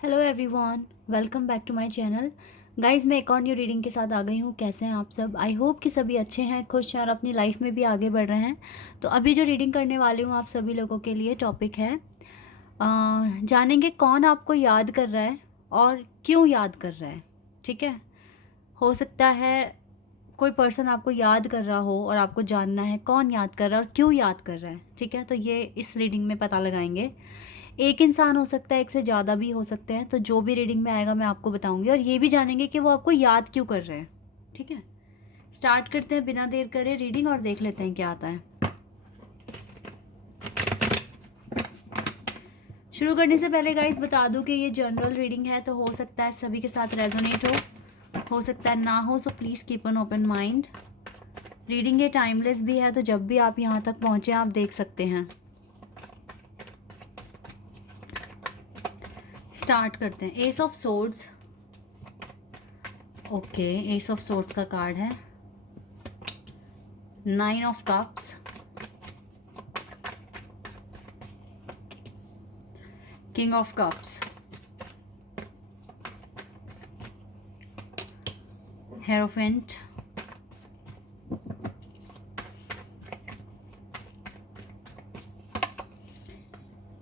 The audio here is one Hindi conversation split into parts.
Hello everyone, welcome back to my channel. Guys, मैं एक और न्यू रीडिंग के साथ आ गई हूँ। कैसे हैं आप सब? आई होप कि सभी अच्छे हैं, खुश हैं और अपनी लाइफ में भी आगे बढ़ रहे हैं। तो अभी जो रीडिंग करने वाली हूँ आप सभी लोगों के लिए टॉपिक है जानेंगे कौन आपको याद कर रहा है और क्यों याद कर रहा है। ठीक है, हो सकता है कोई पर्सन आपको याद कर रहा हो और आपको जानना है कौन याद कर रहा है और क्यों याद कर रहा है। ठीक है, तो ये इस रीडिंग में पता लगाएंगे। एक इंसान हो सकता है, एक से ज़्यादा भी हो सकते हैं, तो जो भी रीडिंग में आएगा मैं आपको बताऊंगी और ये भी जानेंगे कि वो आपको याद क्यों कर रहे हैं। ठीक है, स्टार्ट करते हैं बिना देर करे रीडिंग और देख लेते हैं क्या आता है। शुरू करने से पहले गाइस बता दूं कि ये जनरल रीडिंग है, तो हो सकता है सभी के साथ रेजोनेट हो सकता है ना हो, so please keep an open mind. Reading ये टाइमलेस भी है, तो जब भी आप यहाँ तक पहुँचे आप देख सकते हैं। स्टार्ट करते हैं। S of swords. Okay, S of swords का कार्ड है। 9 of cups, king of cups, hierophant,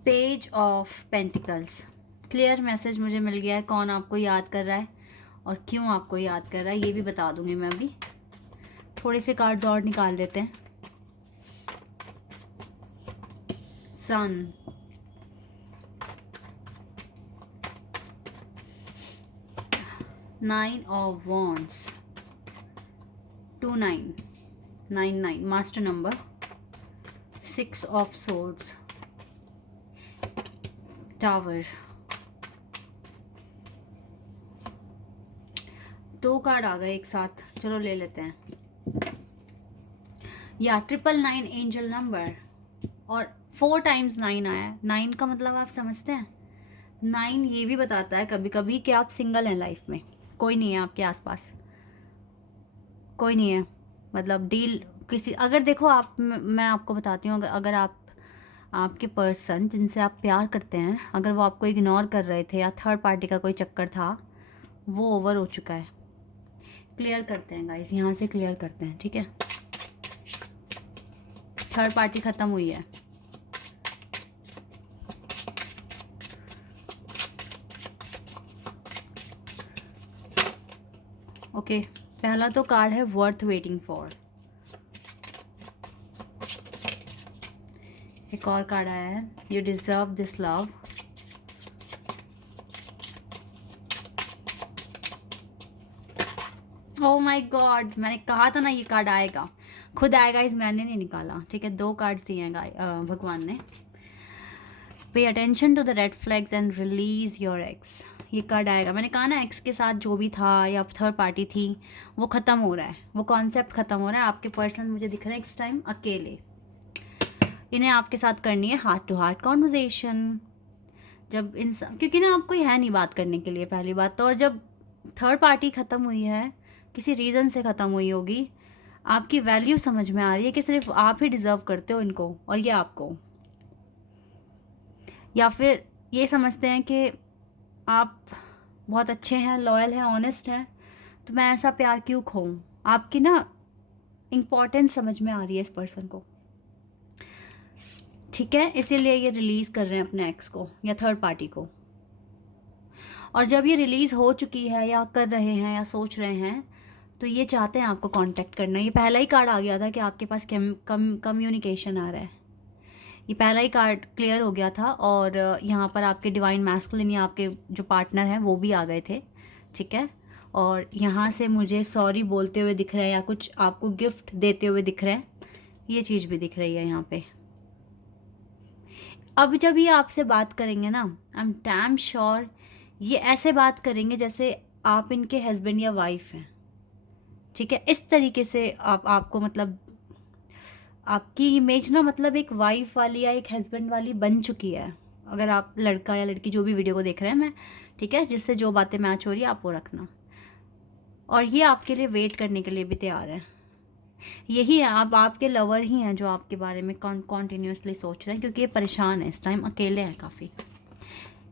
page of pentacles. Clear message मुझे मिल गया है कौन आपको याद कर रहा है और क्यों आपको याद कर रहा है, ये भी बता दूंगी मैं अभी। थोड़े से कार्ड्स और निकाल लेते हैं। Sun, nine of wands, 2999 master number, 6 of swords, tower. दो कार्ड आ गए एक साथ, चलो ले लेते हैं। या 999 एंजल नंबर और 4 टाइम्स 9 आया है। 9 का मतलब आप समझते हैं? 9 ये भी बताता है कभी कभी कि आप सिंगल हैं लाइफ में, कोई नहीं है आपके आसपास, कोई नहीं है। मतलब डील किसी, अगर देखो आप, मैं आपको बताती हूँ, अगर आप, आपके पर्सन जिनसे आप प्यार करते हैं, अगर वो आपको इग्नोर कर रहे थे या थर्ड पार्टी का कोई चक्कर था, वो ओवर हो चुका है। क्लियर करते हैं गाइस, यहाँ से क्लियर करते हैं। ठीक है, थर्ड पार्टी ख़त्म हुई है। ओके, पहला तो कार्ड है वर्थ वेटिंग फॉर। एक और कार्ड आया है, you deserve this love. Oh my God, मैंने कहा था ना ये कार्ड आएगा, खुद आएगा। इस मैंने नहीं निकाला। ठीक है, 2 कार्ड्स दिए हैं भगवान ने। Pay attention to the red flags and release your ex. ये कार्ड आएगा। मैंने कहा ना, एक्स के साथ जो भी था या थर्ड पार्टी थी वो ख़त्म हो रहा है, वो कॉन्सेप्ट ख़त्म हो रहा है। आपके पर्सन मुझे दिख रहे हैं इस टाइम अकेले। इन्हें आपके साथ करनी है हार्ट टू हार्ट कॉन्वर्जेशन। जब इंसान, क्योंकि ना आपको है नहीं बात करने के लिए पहली बात तो, और जब थर्ड पार्टी ख़त्म हुई है, किसी रीज़न से ख़त्म हुई होगी, आपकी वैल्यू समझ में आ रही है कि सिर्फ आप ही डिज़र्व करते हो इनको और ये आपको, या फिर ये समझते हैं कि आप बहुत अच्छे हैं, लॉयल हैं, ऑनेस्ट हैं, तो मैं ऐसा प्यार क्यों खोऊं। आपकी ना इम्पोर्टेंस समझ में आ रही है इस पर्सन को। ठीक है, इसीलिए ये रिलीज़ कर रहे हैं अपने एक्स को या थर्ड पार्टी को। और जब ये रिलीज़ हो चुकी है या कर रहे हैं या सोच रहे हैं, तो ये चाहते हैं आपको कांटेक्ट करना। ये पहला ही कार्ड आ गया था कि आपके पास कम्युनिकेशन आ रहा है। ये पहला ही कार्ड क्लियर हो गया था। और यहाँ पर आपके डिवाइन मैस्कुलिन या आपके जो पार्टनर हैं वो भी आ गए थे। ठीक है, और यहाँ से मुझे सॉरी बोलते हुए दिख रहे हैं या कुछ आपको गिफ्ट देते हुए दिख रहे हैं। ये चीज़ भी दिख रही है यहाँ पे। अब जब ये आपसे बात करेंगे ना, आई एम डैम श्योर ये ऐसे बात करेंगे जैसे आप इनके हस्बैंड या वाइफ हैं। ठीक है, इस तरीके से आपको मतलब आपकी इमेज ना, मतलब एक वाइफ वाली या एक हस्बैंड वाली बन चुकी है। अगर आप लड़का या लड़की जो भी वीडियो को देख रहे हैं, मैं, ठीक है, जिससे जो बातें मैच हो रही है आप वो रखना। और ये आपके लिए वेट करने के लिए भी तैयार है। यही है, आप आपके लवर ही हैं जो आपके बारे में कॉन्टीन्यूसली सोच रहे हैं, क्योंकि ये परेशान है इस टाइम, अकेले हैं काफ़ी।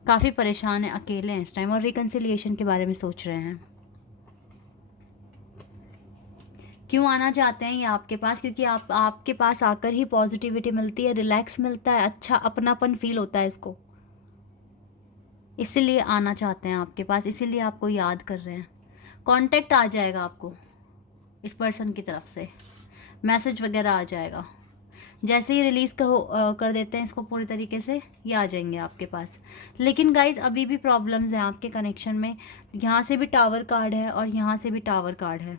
काफ़ी परेशान हैं, अकेले हैं इस टाइम और रिकन्सिलिएशन के बारे में सोच रहे हैं। क्यों आना चाहते हैं ये आपके पास? क्योंकि आपके पास आकर ही पॉजिटिविटी मिलती है, रिलैक्स मिलता है, अच्छा अपनापन फील होता है इसको, इसीलिए आना चाहते हैं आपके पास, इसीलिए आपको याद कर रहे हैं। कांटेक्ट आ जाएगा आपको इस पर्सन की तरफ से, मैसेज वगैरह आ जाएगा। जैसे ही रिलीज़ कर देते हैं इसको पूरी तरीके से, ये आ जाएंगे आपके पास। लेकिन गाइज अभी भी प्रॉब्लम्स हैं आपके कनेक्शन में। यहाँ से भी टावर कार्ड है और यहाँ से भी टावर कार्ड है।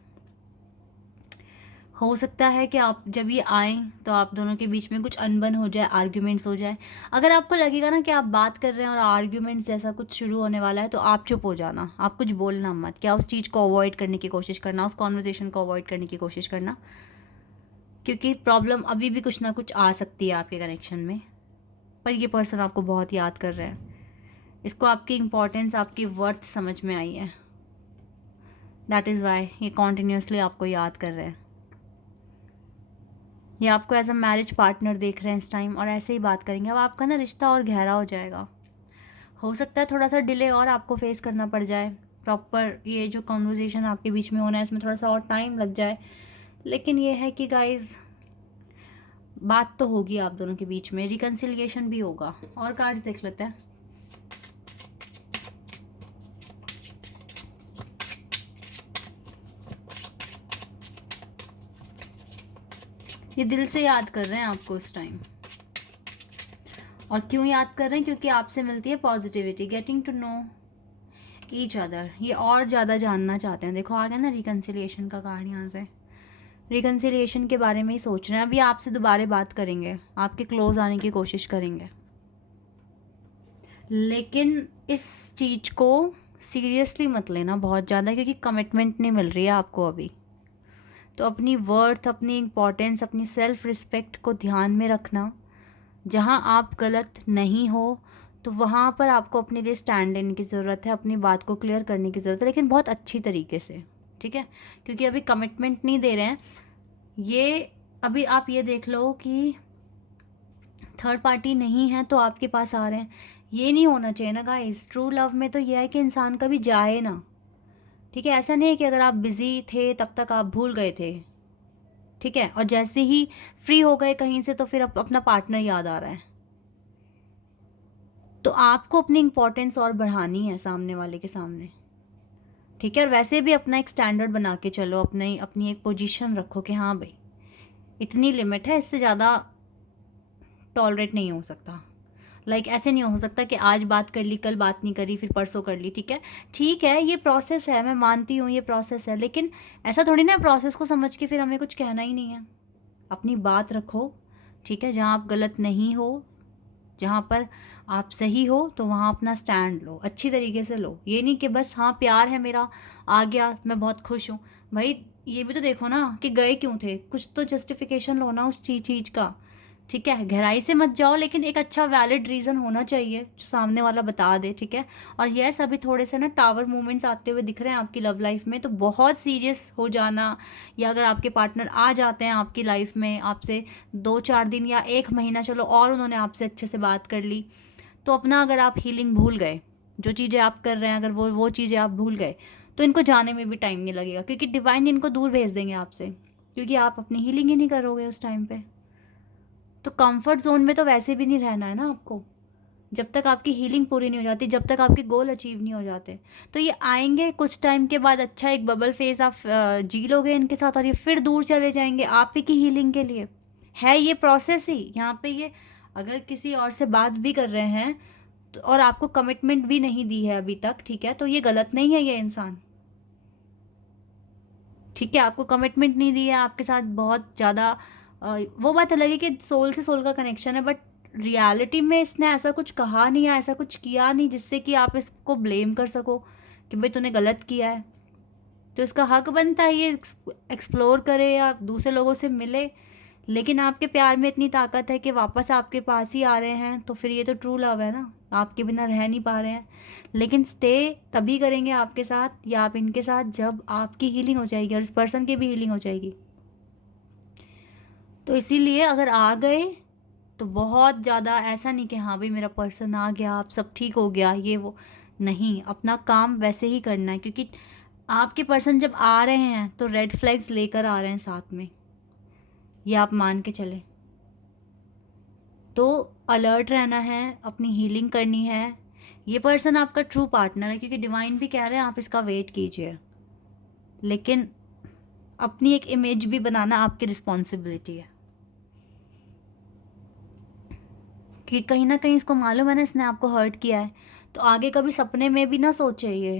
हो सकता है कि आप जब ये आएँ तो आप दोनों के बीच में कुछ अनबन हो जाए, आर्ग्यूमेंट्स हो जाए। अगर आपको लगेगा ना कि आप बात कर रहे हैं और आर्ग्यूमेंट्स जैसा कुछ शुरू होने वाला है, तो आप चुप हो जाना, आप कुछ बोलना मत। क्या उस चीज़ को अवॉइड करने की कोशिश करना, उस कॉन्वर्जेसन को अवॉइड करने की कोशिश करना, क्योंकि प्रॉब्लम अभी भी कुछ ना कुछ आ सकती है आपके कनेक्शन में। पर ये पर्सन आपको बहुत याद कर रहे हैं, इसको आपकी इम्पोर्टेंस, आपकी वर्थ समझ में आई है। दैट इज़ वाई ये कॉन्टिन्यूसली आपको याद कर रहे हैं। ये आपको एज अ मैरिज पार्टनर देख रहे हैं इस टाइम, और ऐसे ही बात करेंगे। अब आपका ना रिश्ता और गहरा हो जाएगा। हो सकता है थोड़ा सा डिले और आपको फेस करना पड़ जाए, प्रॉपर ये जो कॉन्वर्जेसन आपके बीच में होना है इसमें थोड़ा सा और टाइम लग जाए। लेकिन ये है कि गाइज बात तो होगी आप दोनों के बीच में, रिकन्सिलिएशन भी होगा। और कार्ड्स देख लेते हैं। ये दिल से याद कर रहे हैं आपको इस टाइम। और क्यों याद कर रहे हैं? क्योंकि आपसे मिलती है positivity, getting to know each other. ये और ज़्यादा जानना चाहते हैं। देखो आ गया ना रिकन्सिलिएशन का कार्ड यहाँ से। रिकन्सिलिएशन के बारे में ही सोच रहे हैं। अभी आपसे दोबारा बात करेंगे, आपके क्लोज आने की कोशिश करेंगे, लेकिन इस चीज़ को सीरियसली मत लेना बहुत ज़्यादा, क्योंकि कमिटमेंट नहीं मिल रही है आपको अभी। तो अपनी वर्थ, अपनी इम्पोर्टेंस, अपनी सेल्फ रिस्पेक्ट को ध्यान में रखना। जहाँ आप गलत नहीं हो तो वहाँ पर आपको अपने लिए स्टैंड लेने की ज़रूरत है, अपनी बात को क्लियर करने की ज़रूरत है, लेकिन बहुत अच्छी तरीके से, ठीक है? क्योंकि अभी कमिटमेंट नहीं दे रहे हैं ये। अभी आप ये देख लो कि थर्ड पार्टी नहीं है तो आपके पास आ रहे हैं। ये नहीं होना चाहिए ना गाइस। ट्रू लव में तो ये है कि इंसान कभी जाए ना, ठीक है? ऐसा नहीं है कि अगर आप बिज़ी थे तब तक आप भूल गए थे, ठीक है, और जैसे ही फ्री हो गए कहीं से तो फिर अपना पार्टनर याद आ रहा है। तो आपको अपनी इम्पोर्टेंस और बढ़ानी है सामने वाले के सामने, ठीक है? और वैसे भी अपना एक स्टैंडर्ड बना के चलो, अपनी एक पोजीशन रखो कि हाँ भाई इतनी लिमिट है, इससे ज़्यादा टॉलरेट नहीं हो सकता। ऐसे नहीं हो सकता कि आज बात कर ली, कल बात नहीं करी, फिर परसों कर ली, ठीक है? ठीक है, ये प्रोसेस है, मैं मानती हूँ ये प्रोसेस है, लेकिन ऐसा थोड़ी ना प्रोसेस को समझ के फिर हमें कुछ कहना ही नहीं है। अपनी बात रखो, ठीक है? जहाँ आप गलत नहीं हो, जहाँ पर आप सही हो, तो वहाँ अपना स्टैंड लो, अच्छी तरीके से लो। ये नहीं कि बस हाँ प्यार है मेरा, आ गया, मैं बहुत खुश हूँ। भाई ये भी तो देखो ना कि गए क्यों थे, कुछ तो जस्टिफिकेशन लो ना उस चीज़ का, ठीक है? गहराई से मत जाओ, लेकिन एक अच्छा वैलिड रीज़न होना चाहिए जो सामने वाला बता दे, ठीक है? और यस अभी थोड़े से ना टावर मूवमेंट्स आते हुए दिख रहे हैं आपकी लव लाइफ में, तो बहुत सीरियस हो जाना, या अगर आपके पार्टनर आ जाते हैं आपकी लाइफ में आपसे 2-4 दिन या 1 महीना, चलो और उन्होंने आपसे अच्छे से बात कर ली, तो अपना अगर आप हीलिंग भूल गए, जो चीज़ें आप कर रहे हैं अगर वो चीज़ें आप भूल गए, तो इनको जाने में भी टाइम नहीं लगेगा, क्योंकि डिवाइन इनको दूर भेज देंगे आपसे, क्योंकि आप अपनी हीलिंग ही नहीं करोगे उस टाइम पे। तो कंफर्ट जोन में तो वैसे भी नहीं रहना है ना आपको, जब तक आपकी हीलिंग पूरी नहीं हो जाती, जब तक आपके गोल अचीव नहीं हो जाते। तो ये आएंगे कुछ टाइम के बाद, अच्छा एक बबल फेज आप जी लोगे इनके साथ, और ये फिर दूर चले जाएंगे आप ही की हीलिंग के लिए। है ये प्रोसेस ही यहाँ पे। ये अगर किसी और से बात भी कर रहे हैं तो, और आपको कमिटमेंट भी नहीं दी है अभी तक, ठीक है, तो ये गलत नहीं है ये इंसान, ठीक है? आपको कमिटमेंट नहीं दी है, आपके साथ बहुत ज़्यादा वो बात अलग है कि सोल से सोल का कनेक्शन है, बट रियलिटी में इसने ऐसा कुछ कहा नहीं है, ऐसा कुछ किया नहीं जिससे कि आप इसको ब्लेम कर सको कि भाई तूने गलत किया है। तो इसका हक बनता है ये एक्सप्लोर करे या दूसरे लोगों से मिले, लेकिन आपके प्यार में इतनी ताकत है कि वापस आपके पास ही आ रहे हैं, तो फिर ये तो ट्रू लव है ना। आपके बिना रह नहीं पा रहे हैं, लेकिन स्टे तभी करेंगे आपके साथ या आप इनके साथ जब आपकी हीलिंग हो जाएगी और इस पर्सन की भी हीलिंग हो जाएगी। तो इसीलिए अगर आ गए तो बहुत ज़्यादा ऐसा नहीं कि हाँ भाई मेरा पर्सन आ गया, अब सब ठीक हो गया, ये वो नहीं, अपना काम वैसे ही करना है, क्योंकि आपके पर्सन जब आ रहे हैं तो रेड फ्लैग्स लेकर आ रहे हैं साथ में, ये आप मान के चलें। तो अलर्ट रहना है, अपनी हीलिंग करनी है। ये पर्सन आपका ट्रू पार्टनर है, क्योंकि डिवाइन भी कह रहे हैं आप इसका वेट कीजिए, लेकिन अपनी एक इमेज भी बनाना आपकी रिस्पॉन्सिबिलिटी है, कि कहीं ना कहीं इसको मालूम है ना इसने आपको हर्ट किया है, तो आगे कभी सपने में भी ना सोचे ये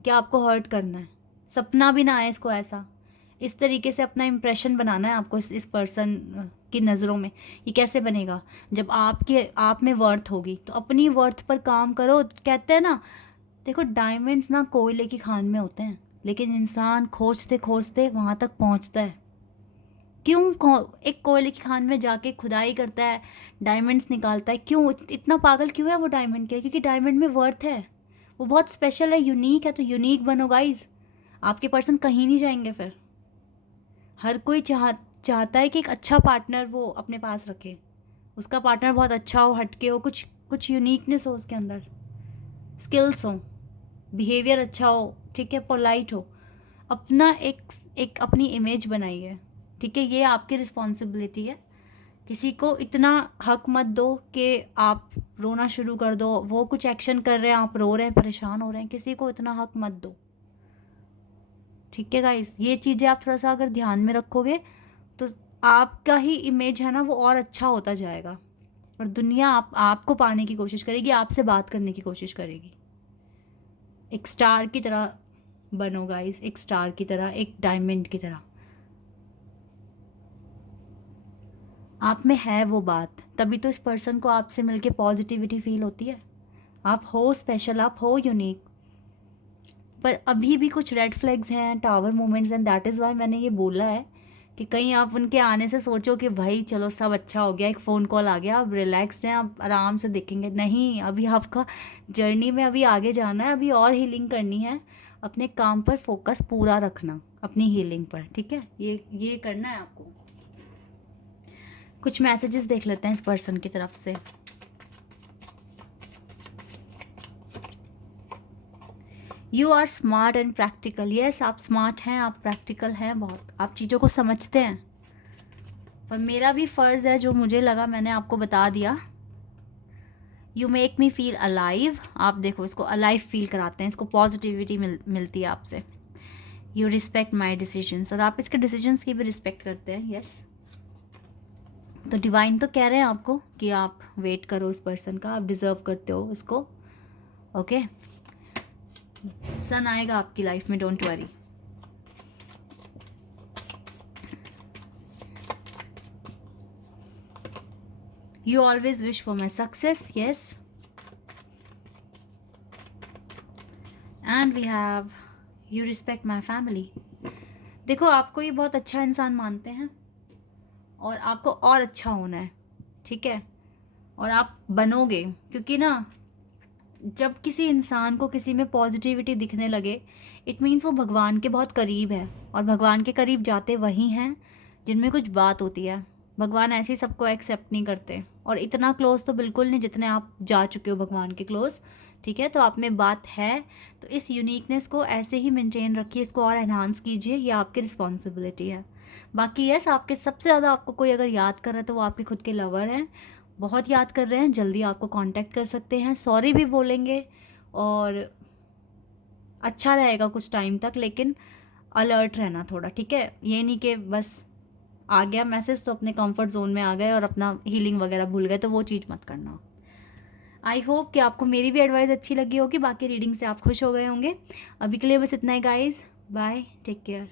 कि आपको हर्ट करना है, सपना भी ना आए इसको ऐसा। इस तरीके से अपना इम्प्रेशन बनाना है आपको इस पर्सन की नज़रों में। ये कैसे बनेगा? जब आप में वर्थ होगी, तो अपनी वर्थ पर काम करो। कहते हैं ना, देखो डायमंड्स ना कोयले की खान में होते हैं, लेकिन इंसान खोजते खोजते वहाँ तक पहुँचता है। एक कोयले की खान में जाके खुदाई करता है, डायमंड्स निकालता है, क्यों? इतना पागल क्यों है वो डायमंड के? क्योंकि डायमंड में वर्थ है, वो बहुत स्पेशल है, यूनिक है। तो यूनिक बनो गाइज, आपके पर्सन कहीं नहीं जाएंगे फिर। हर कोई चाहता है कि एक अच्छा पार्टनर वो अपने पास रखे, उसका पार्टनर बहुत अच्छा हो, हटके हो, कुछ यूनिकनेस हो उसके अंदर, स्किल्स हो, बिहेवियर अच्छा हो, ठीक है, पोलाइट हो। अपना एक अपनी इमेज बनाइए, ठीक है? ये आपकी रिस्पॉन्सिबिलिटी है। किसी को इतना हक मत दो कि आप रोना शुरू कर दो, वो कुछ एक्शन कर रहे हैं, आप रो रहे हैं, परेशान हो रहे हैं, किसी को इतना हक मत दो, ठीक है गाइस? ये चीज़ें आप थोड़ा सा अगर ध्यान में रखोगे तो आपका ही इमेज है ना वो और अच्छा होता जाएगा, और दुनिया आपको पाने की कोशिश करेगी, आपसे बात करने की कोशिश करेगी। एक स्टार की तरह बनो गाइस, एक स्टार की तरह, एक डायमंड की तरह। आप में है वो बात, तभी तो इस पर्सन को आपसे मिलके पॉजिटिविटी फील होती है। आप हो स्पेशल, आप हो यूनिक, पर अभी भी कुछ रेड फ्लैग्स हैं, tower moments, and that is why मैंने ये बोला है कि कहीं आप उनके आने से सोचो कि भाई चलो सब अच्छा हो गया, एक फ़ोन कॉल आ गया, आप रिलैक्सड हैं, आप आराम से देखेंगे। नहीं, अभी आपका जर्नी में अभी आगे जाना है, अभी और हीलिंग करनी है। अपने काम पर फोकस पूरा रखना, अपनी हीलिंग पर, ठीक है? ये करना है आपको। कुछ मैसेजेस देख लेते हैं इस पर्सन की तरफ से। You are smart and practical. Yes, आप स्मार्ट हैं, आप प्रैक्टिकल हैं बहुत, आप चीज़ों को समझते हैं, पर मेरा भी फ़र्ज़ है, जो मुझे लगा मैंने आपको बता दिया। You make me feel alive. आप देखो, इसको अलाइव फील कराते हैं, इसको पॉजिटिविटी मिलती है आपसे। यू रिस्पेक्ट माई डिसीजंस, और आप इसके डिसीजंस की भी रिस्पेक्ट करते हैं। यस, तो डिवाइन तो कह रहे हैं आपको कि आप वेट करो उस पर्सन का, आप डिज़र्व करते हो उसको। ओके, सन आएगा आपकी लाइफ में, don't worry. You always wish for my success. Yes, and we have you respect my family. देखो, आपको ये बहुत अच्छा इंसान मानते हैं, और आपको और अच्छा होना है, ठीक है? और आप बनोगे, क्योंकि ना जब किसी इंसान को किसी में पॉजिटिविटी दिखने लगे, इट मीन्स वो भगवान के बहुत करीब है, और भगवान के करीब जाते वही हैं जिनमें कुछ बात होती है। भगवान ऐसे ही सबको एक्सेप्ट नहीं करते, और इतना क्लोज तो बिल्कुल नहीं जितने आप जा चुके हो भगवान के क्लोज, ठीक है? तो आप में बात है, तो इस यूनिकनेस को ऐसे ही मेंटेन रखिए, इसको और एनहांस कीजिए, ये आपकी रिस्पॉन्सिबिलिटी है। बाकी यस, आपके सबसे ज़्यादा आपको कोई अगर याद कर रहा है तो वो आपके खुद के लवर हैं, बहुत याद कर रहे हैं, जल्दी आपको कांटेक्ट कर सकते हैं, सॉरी भी बोलेंगे, और अच्छा रहेगा कुछ टाइम तक, लेकिन अलर्ट रहना थोड़ा, ठीक है? ये नहीं कि बस आ गया मैसेज तो अपने कंफर्ट जोन में आ गए और अपना हीलिंग वगैरह भूल गए, तो वो चीज़ मत करना। आई होप कि आपको मेरी भी एडवाइस अच्छी लगी होगी, बाकी रीडिंग से आप खुश हो गए होंगे। अभी के लिए बस इतना ही गाइज, बाय, टेक केयर।